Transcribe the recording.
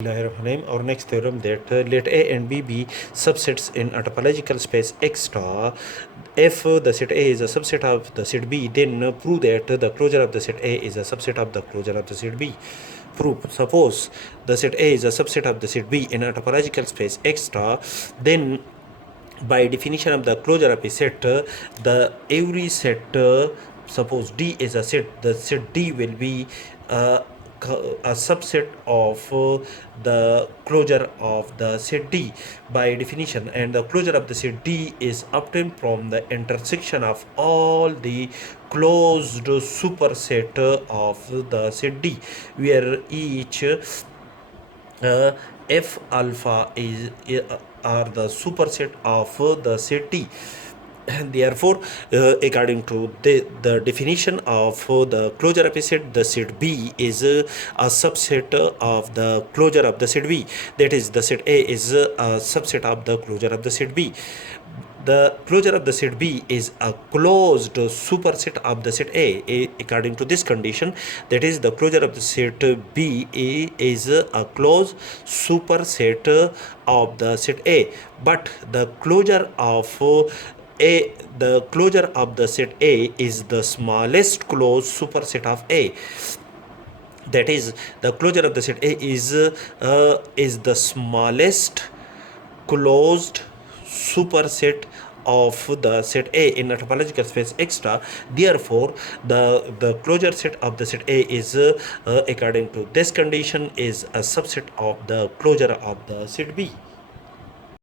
Our next theorem that let A and B be subsets in a topological space X star. If the set A is a subset of the set B, then prove that the closure of the set A is a subset of the closure of the set B. Proof: suppose the set A is a subset of the set B in a topological space X star, then by definition of the closure of a set, the every set, suppose D is a set, the set D will be a subset of the closure of the set D by definition, and the closure of the set D is obtained from the intersection of all the closed superset of the set D, where each f alpha is are the superset of the set D. Therefore, according to the definition of the closure of a set, the set B is a subset of the closure of the set B. That is, the set A is a subset of the closure of the set B. The closure of the set B is a closed superset of the set A. According to this condition, that is, the closure of the set B is a closed superset of the set A. But the closure of the closure of the set A is the smallest closed superset of A. That is, the closure of the set A is the smallest closed superset of the set A in a topological space X star. Therefore, the closure set of the set A is according to this condition is a subset of the closure of the set B.